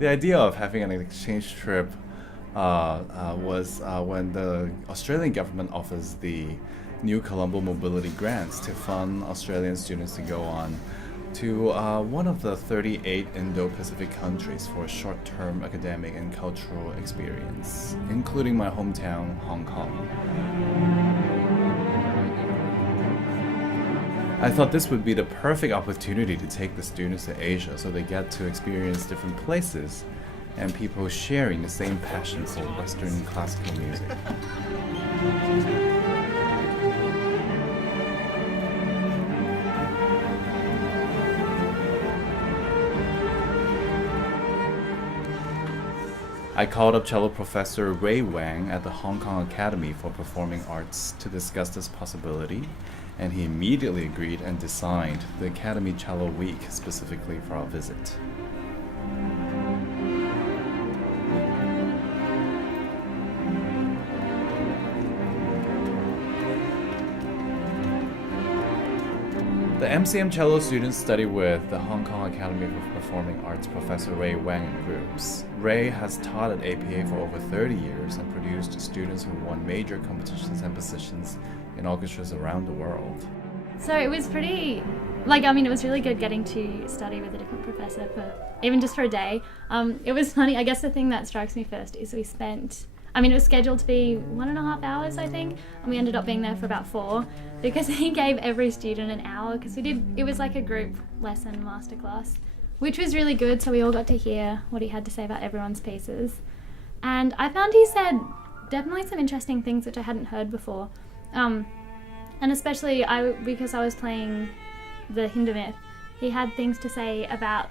The idea of having an exchange trip was when the Australian government offers the new Colombo mobility grants to fund Australian students to go on to one of the 38 Indo-Pacific countries for a short-term academic and cultural experience, including my hometown, Hong Kong. I thought this would be the perfect opportunity to take the students to Asia so they get to experience different places and people sharing the same passion for Western classical music. I called up cello professor Ray Wang at the Hong Kong Academy for Performing Arts to discuss this possibility, and he immediately agreed and designed the Academy Cello Week specifically for our visit. The MCM cello students study with the Hong Kong Academy of Performing Arts Professor Ray Wang in groups. Ray has taught at APA for over 30 years and produced students who won major competitions and positions in orchestras around the world. So it was pretty, it was really good getting to study with a different professor even just for a day. It was funny, I guess the thing that strikes me first is it was scheduled to be 1.5 hours, I think, and we ended up being there for about 4 because he gave every student an hour because it was like a group lesson masterclass, which was really good, so we all got to hear what he had to say about everyone's pieces. And I found he said definitely some interesting things which I hadn't heard before. And especially because I was playing the Hindemith, he had things to say about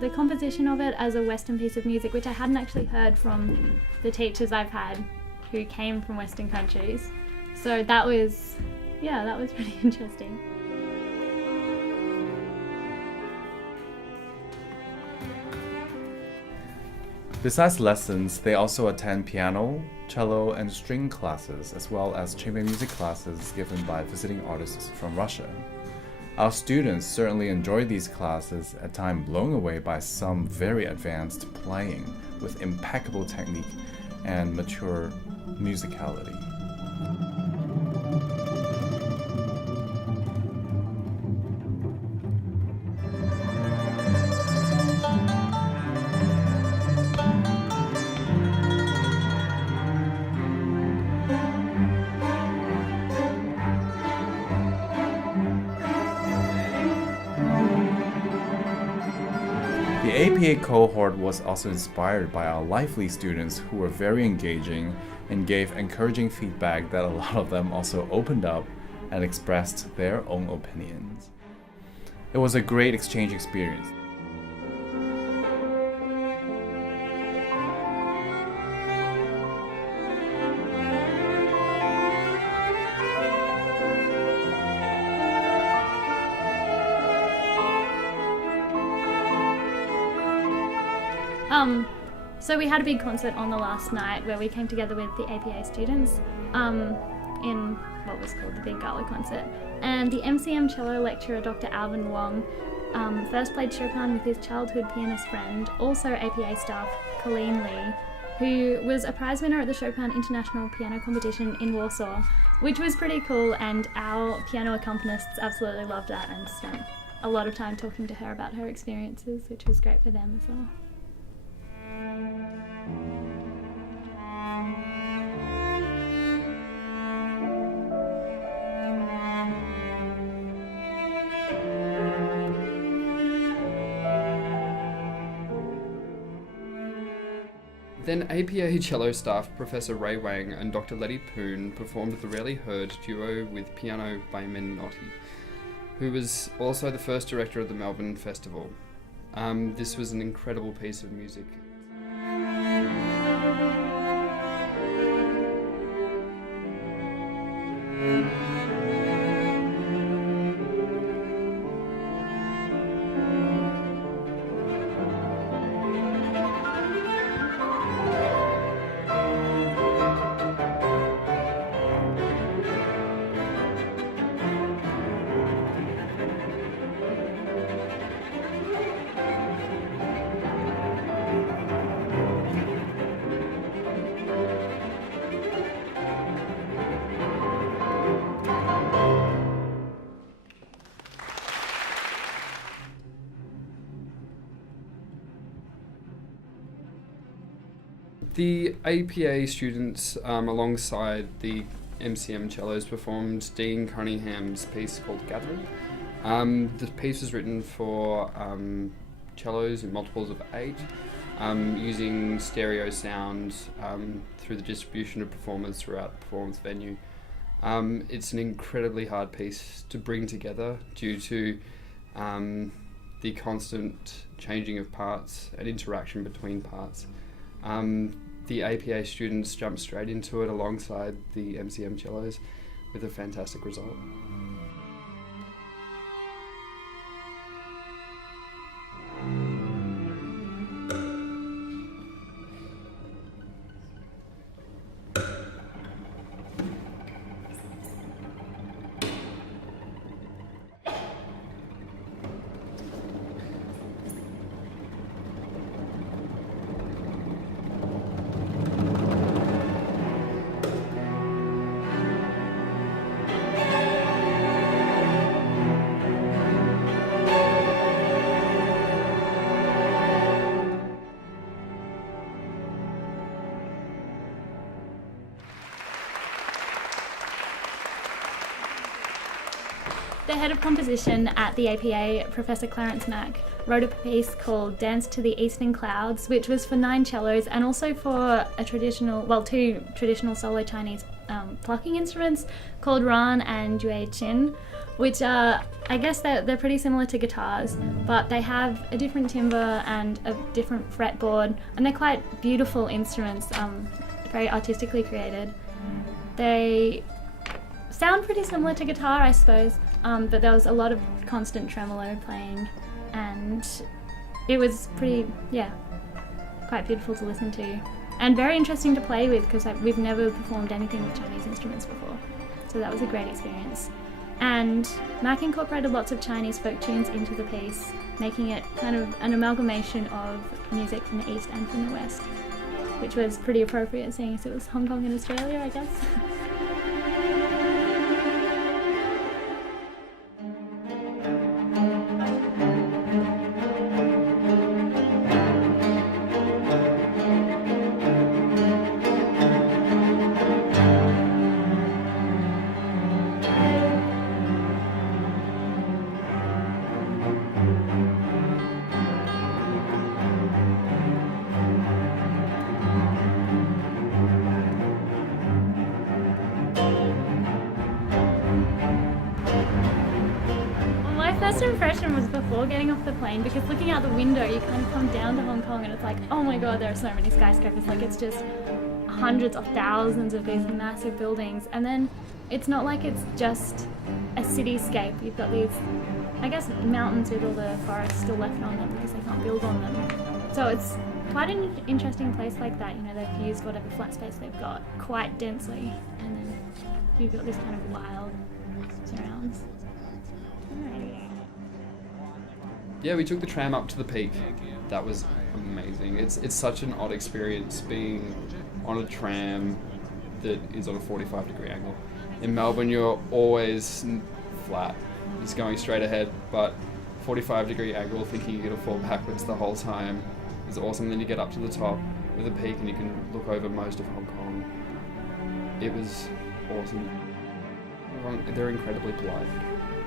the composition of it as a Western piece of music, which I hadn't actually heard from the teachers I've had who came from Western countries. So that was pretty interesting. Besides lessons, they also attend piano, cello, and string classes, as well as chamber music classes given by visiting artists from Russia. Our students certainly enjoyed these classes, at times blown away by some very advanced playing with impeccable technique and mature musicality. The APA cohort was also inspired by our lively students who were very engaging and gave encouraging feedback that a lot of them also opened up and expressed their own opinions. It was a great exchange experience. So we had a big concert on the last night where we came together with the APA students in what was called the Big Gala concert. And the MCM cello lecturer, Dr. Alvin Wong, first played Chopin with his childhood pianist friend, also APA staff Colleen Lee, who was a prize winner at the Chopin International Piano Competition in Warsaw, which was pretty cool, and our piano accompanists absolutely loved that and spent a lot of time talking to her about her experiences, which was great for them as well. Then APA cello staff Professor Ray Wang and Dr. Letty Poon performed the rarely heard duo with piano by Menotti, who was also the first director of the Melbourne Festival. This was an incredible piece of music. The APA students, alongside the MCM cellos, performed Dean Cunningham's piece called Gathering. The piece was written for cellos in multiples of 8, using stereo sound through the distribution of performers throughout the performance venue. It's an incredibly hard piece to bring together due to the constant changing of parts and interaction between parts. The APA students jumped straight into it alongside the MCM cellos with a fantastic result. The head of composition at the APA, Professor Clarence Mack, wrote a piece called Dance to the Eastern Clouds, which was for 9 cellos and also for two traditional solo Chinese plucking instruments called Ran and Yue Qin, which are, I guess they're pretty similar to guitars, but they have a different timbre and a different fretboard, and they're quite beautiful instruments, very artistically created. They sound pretty similar to guitar, I suppose, but there was a lot of constant tremolo playing, and it was quite beautiful to listen to, and very interesting to play with because we've never performed anything with Chinese instruments before, so that was a great experience. And Mac incorporated lots of Chinese folk tunes into the piece, making it kind of an amalgamation of music from the East and from the West, which was pretty appropriate seeing as it was Hong Kong and Australia, I guess. First impression was before getting off the plane, because looking out the window you kind of come down to Hong Kong and it's like, oh my god, there are so many skyscrapers, like it's just hundreds of thousands of these massive buildings, and then it's not like it's just a cityscape. You've got these, I guess, mountains with all the forests still left on them because they can't build on them. So it's quite an interesting place like that, you know, they've used whatever flat space they've got quite densely, and then you've got this kind of wild surrounds. Yeah, we took the tram up to the peak. That was amazing. It's such an odd experience being on a tram that is on a 45-degree angle. In Melbourne, you're always flat. It's going straight ahead, but 45-degree angle, thinking you're going to fall backwards the whole time is awesome. Then you get up to the top with a peak and you can look over most of Hong Kong. It was awesome. They're incredibly polite.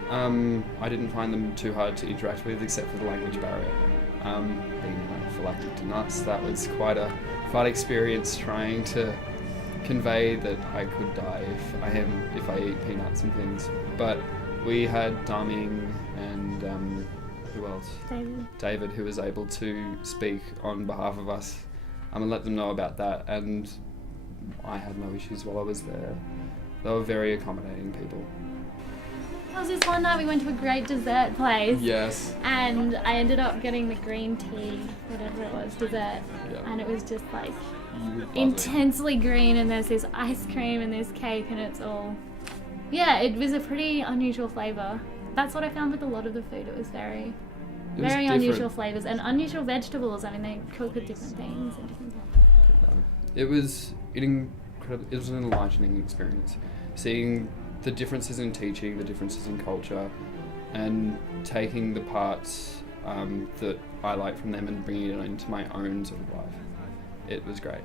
I didn't find them too hard to interact with, except for the language barrier. Being anaphylactic to nuts, that was quite a fun experience trying to convey that I could die if I eat peanuts and things. But we had Daming and who else? David, who was able to speak on behalf of us and let them know about that. And I had no issues while I was there. They were very accommodating people. There was this one night we went to a great dessert place. Yes. And I ended up getting the green tea, whatever it was, dessert. Yeah. And it was just like intensely green, and there's this ice cream and this cake, and it's all... Yeah, it was a pretty unusual flavour. That's what I found with a lot of the food. It was very unusual flavours and unusual vegetables. I mean, they cook with different things and different... It was an enlightening experience. Seeing the differences in teaching, the differences in culture, and taking the parts that I like from them and bringing it into my own sort of life. It was great.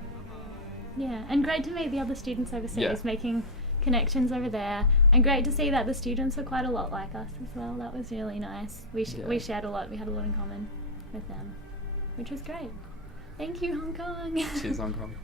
Yeah, and great to meet the other students overseas, making connections over there, and great to see that the students were quite a lot like us as well. That was really nice. We shared a lot. We had a lot in common with them, which was great. Thank you, Hong Kong. Cheers, Hong Kong.